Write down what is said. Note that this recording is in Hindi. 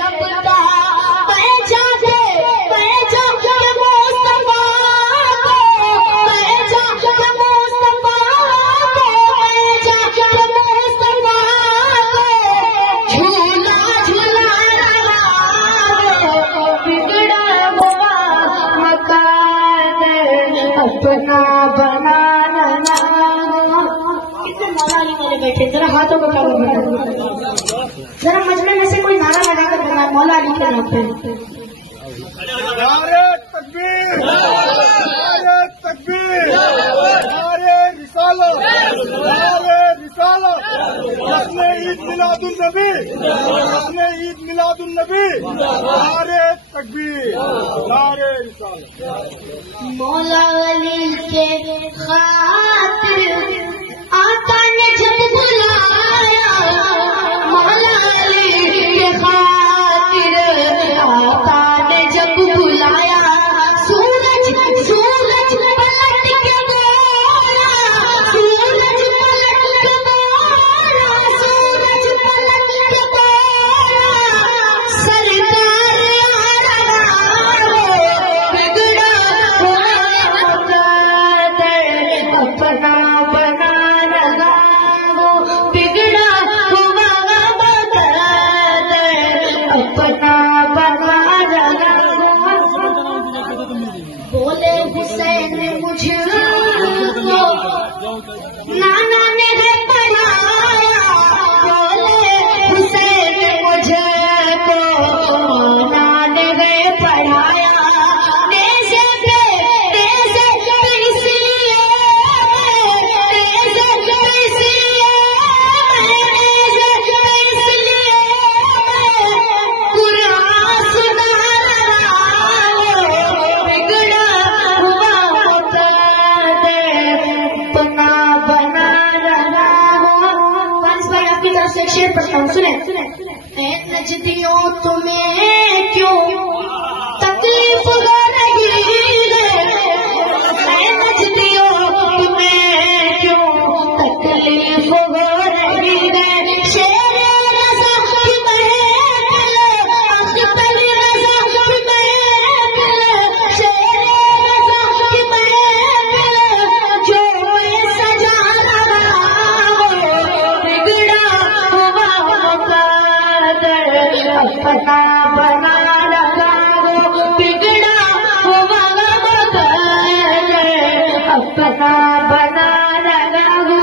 रबता पहचा दे पहचा के मुस्तफा को पहचा के मुस्तफा को पहचा के मुस्तफा को झूला झूला रहा बिगड़ा हुआ मकान अपना बनाना। कितने मौलाली वाले बैठे, जरा हाथों को काबू बढ़ा, जरा मजमे में से कोई नारा लगाकर बनाए मौला अली के नाम पे। नारे तकबीर, नारे तकबीर, नारे रिसालत, नारे रिसालत, जश्न ईद मिलादुन नबी, जश्न ईद मिलादुन नबी, नारे तकबीर, नारे रिसालत। मौला अली के खातिर आका ने जब बुलाया, मौला अली के खातिर आका ने जब बुलाया, सूरज सूरज पलट के बोला, सूरज पलट के बोला, सूरज पलट के बोला, सरकार बिगड़ा हुआ मुकद्दर अपना बना लगा, बिगड़ा हुआ मुकद्दर अपना बना लगा। बोले हुसैन मुझको नाना ने है पढ़ाया, बोले हुसैन मुझको नाना ने है पढ़ाया, देसे पे इसलिए देसे पे इसलिए कुरान सुना रहा, बिगड़ा हुआ मुकद्दर अपना बना रहा हो। फारिस भाई आपकी तरफ से एक शेर पढ़ता हूँ, सुने। ऐ नजदियों तुम्हें क्यों तकलीफ हो रही है, ऐ नजदियों तुम्हें क्यों तकलीफ हो रही है, शेरे रज़ा की महफिल, अख्तर रज़ा की महफिल, शेरे रज़ा की महफिल जो मैं सजा रहा हूँ, बिगड़ा हुआ मुकद्दर अपना बना